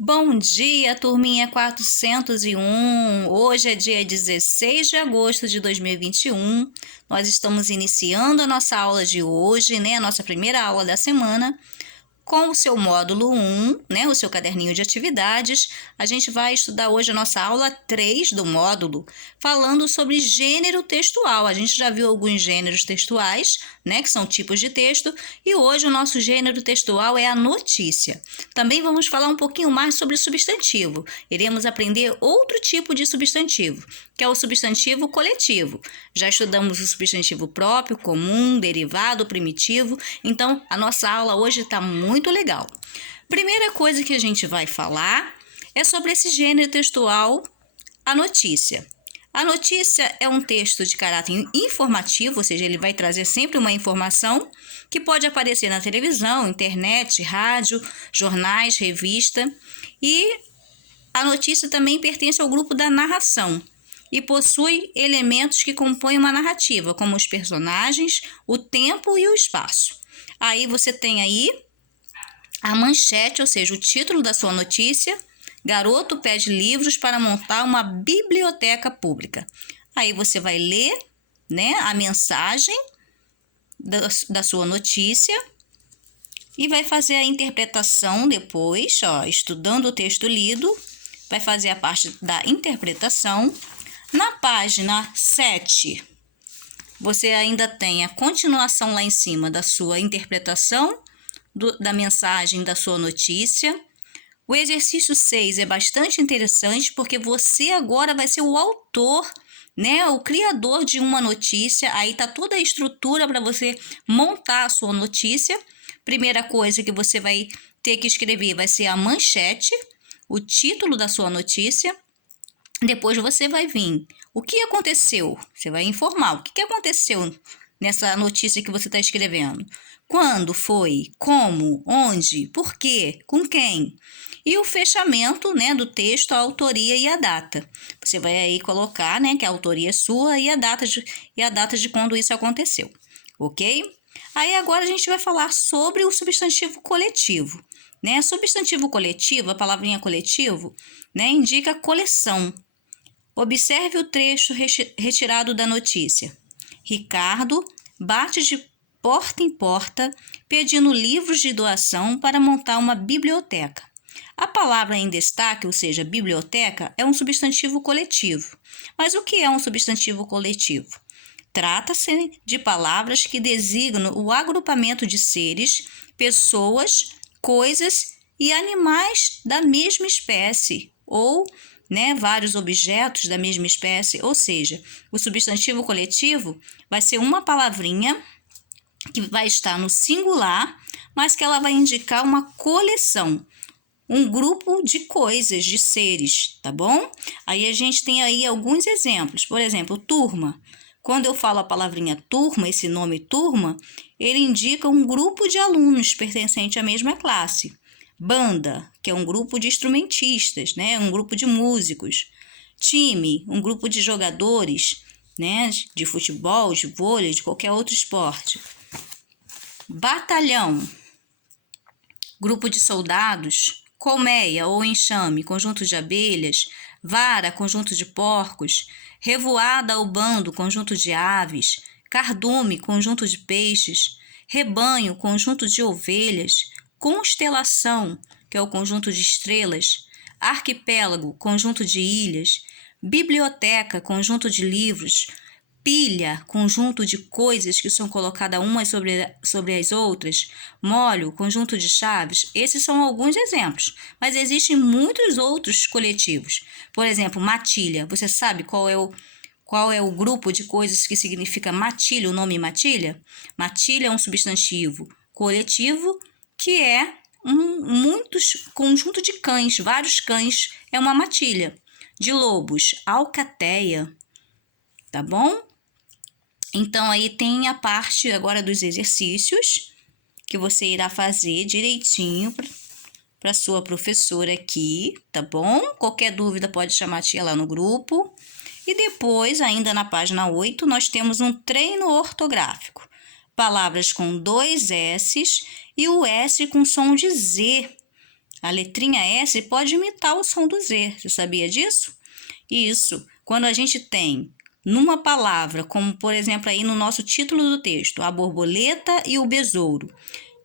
Bom dia, turminha 401. Hoje é dia 16 de agosto de 2021. Nós estamos iniciando a nossa aula de hoje, né? A nossa primeira aula da semana, com o seu módulo 1, né? O seu caderninho de atividades. A gente vai estudar hoje a nossa aula 3 do módulo, falando sobre gênero textual. A gente já viu alguns gêneros textuais, né? Que são tipos de texto. E hoje o nosso gênero textual é a notícia. Também vamos falar um pouquinho mais sobre substantivo. Iremos aprender outro tipo de substantivo, que é o substantivo coletivo. Já estudamos o substantivo próprio, comum, derivado, primitivo. Então, a nossa aula hoje está muito legal. Primeira coisa que a gente vai falar é sobre esse gênero textual, a notícia. A notícia é um texto de caráter informativo, ou seja, ele vai trazer sempre uma informação que pode aparecer na televisão, internet, rádio, jornais, revista. E a notícia também pertence ao grupo da narração e possui elementos que compõem uma narrativa, como os personagens, o tempo e o espaço. Aí você tem aí a manchete, ou seja, o título da sua notícia. Garoto pede livros para montar uma biblioteca pública. Aí você vai ler, né, a mensagem da sua notícia e vai fazer a interpretação depois, estudando o texto lido, vai fazer a parte da interpretação. Na página 7, você ainda tem a continuação lá em cima da sua interpretação da mensagem da sua notícia. O exercício 6 é bastante interessante porque você agora vai ser o autor, né, o criador de uma notícia. Aí tá toda a estrutura para você montar a sua notícia. Primeira coisa que você vai ter que escrever vai ser a manchete, o título da sua notícia. Depois você vai vir. O que aconteceu? Você vai informar o que aconteceu nessa notícia que você está escrevendo. Quando foi? Como? Onde? Por quê? Com quem? E o fechamento, né, do texto, a autoria e a data. Você vai aí colocar, né, que a autoria é sua e a data de quando isso aconteceu. Ok? Aí agora a gente vai falar sobre o substantivo coletivo. Né? Substantivo coletivo, a palavrinha coletivo, né, indica coleção. Observe o trecho retirado da notícia. Ricardo bate de porta em porta pedindo livros de doação para montar uma biblioteca. A palavra em destaque, ou seja, biblioteca, é um substantivo coletivo. Mas o que é um substantivo coletivo? Trata-se de palavras que designam o agrupamento de seres, pessoas, coisas e animais da mesma espécie ou, né, vários objetos da mesma espécie, ou seja, o substantivo coletivo vai ser uma palavrinha que vai estar no singular, mas que ela vai indicar uma coleção, um grupo de coisas, de seres, tá bom? Aí a gente tem aí alguns exemplos, por exemplo, turma. Quando eu falo a palavrinha turma, esse nome turma, ele indica um grupo de alunos pertencente à mesma classe. Banda, que é um grupo de instrumentistas, né? Um grupo de músicos. Time, um grupo de jogadores, né? De futebol, de vôlei, de qualquer outro esporte. Batalhão, grupo de soldados. Colmeia ou enxame, conjunto de abelhas. Vara, conjunto de porcos. Revoada ou bando, conjunto de aves. Cardume, conjunto de peixes. Rebanho, conjunto de ovelhas. Constelação, que é o conjunto de estrelas. Arquipélago, conjunto de ilhas. Biblioteca, conjunto de livros. Pilha, conjunto de coisas que são colocadas umas sobre as outras. Molho, conjunto de chaves. Esses são alguns exemplos, mas existem muitos outros coletivos. Por exemplo, matilha. Você sabe qual é o grupo de coisas que significa matilha, o nome matilha? Matilha é um substantivo coletivo que é muitos conjunto de cães, vários cães é uma matilha. De lobos, alcateia, tá bom? Então, aí tem a parte agora dos exercícios que você irá fazer direitinho para sua professora aqui, tá bom? Qualquer dúvida pode chamar a tia lá no grupo. E depois, ainda na página 8, nós temos um treino ortográfico. Palavras com 2 S's e o S com som de Z. A letrinha S pode imitar o som do Z. Você sabia disso? Isso. Quando a gente tem numa palavra, como por exemplo aí no nosso título do texto, a borboleta e o besouro.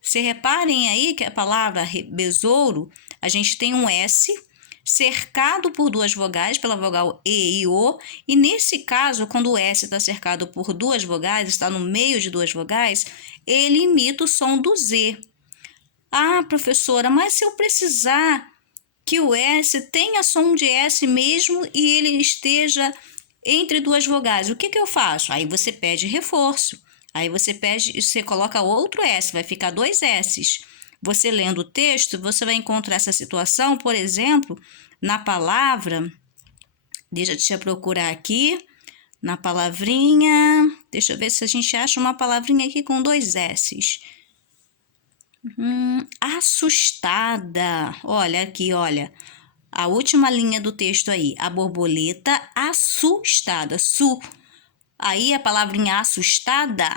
Se reparem aí que a palavra besouro, a gente tem um S cercado por duas vogais, pela vogal E e O, e nesse caso, quando o S está cercado por duas vogais, está no meio de duas vogais, ele imita o som do Z. Ah, professora, mas se eu precisar que o S tenha som de S mesmo e ele esteja entre duas vogais, o que eu faço? Aí você pede reforço. Aí você coloca outro S, vai ficar dois S's. Você lendo o texto, você vai encontrar essa situação, por exemplo, na palavra, deixa eu procurar aqui, na palavrinha, deixa eu ver se a gente acha uma palavrinha aqui com dois S's. Assustada. Olha aqui, olha. A última linha do texto aí, a borboleta assustada. Aí a palavrinha assustada,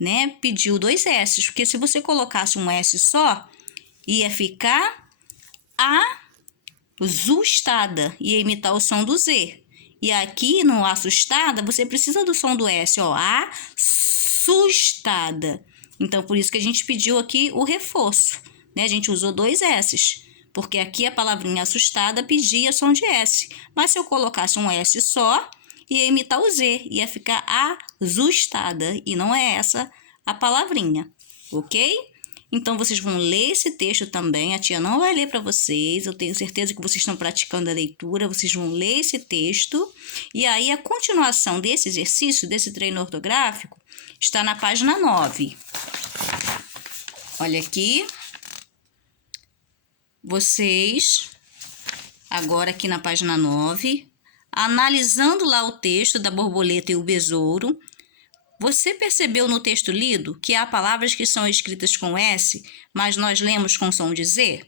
né, pediu dois S's, porque se você colocasse um S só, ia ficar assustada, ia imitar o som do Z. E aqui no assustada, você precisa do som do S, ó, assustada. Então, por isso que a gente pediu aqui o reforço, né? A gente usou dois S's, porque aqui a palavrinha assustada pedia som de S. Mas se eu colocasse um S só, ia imitar o Z, ia ficar assustada, e não é essa a palavrinha, ok? Então, vocês vão ler esse texto também, a tia não vai ler para vocês, eu tenho certeza que vocês estão praticando a leitura, vocês vão ler esse texto, e aí a continuação desse exercício, desse treino ortográfico, está na página 9. Olha aqui. Vocês, agora aqui na página 9, analisando lá o texto da borboleta e o besouro, você percebeu no texto lido que há palavras que são escritas com S, mas nós lemos com som de Z?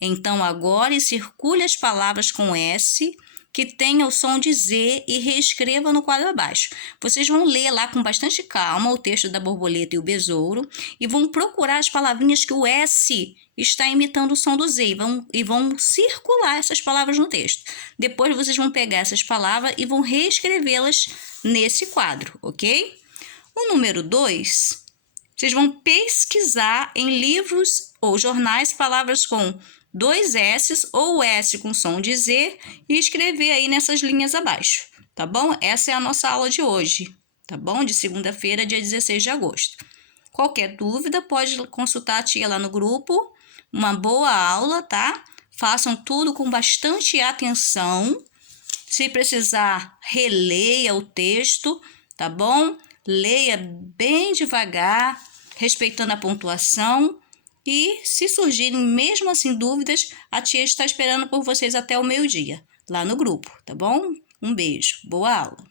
Então, agora circule as palavras com S que tenha o som de Z e reescreva no quadro abaixo. Vocês vão ler lá com bastante calma o texto da borboleta e o besouro e vão procurar as palavrinhas que o S está imitando o som do Z e vão circular essas palavras no texto. Depois vocês vão pegar essas palavras e vão reescrevê-las nesse quadro, ok? O número 2, vocês vão pesquisar em livros ou jornais palavras com dois S's ou S com som de Z e escrever aí nessas linhas abaixo, tá bom? Essa é a nossa aula de hoje, tá bom? De segunda-feira, dia 16 de agosto. Qualquer dúvida, pode consultar a tia lá no grupo. Uma boa aula, tá? Façam tudo com bastante atenção. Se precisar, releia o texto, tá bom? Leia bem devagar, respeitando a pontuação. E se surgirem mesmo assim dúvidas, a tia está esperando por vocês até o meio-dia, lá no grupo, tá bom? Um beijo, boa aula!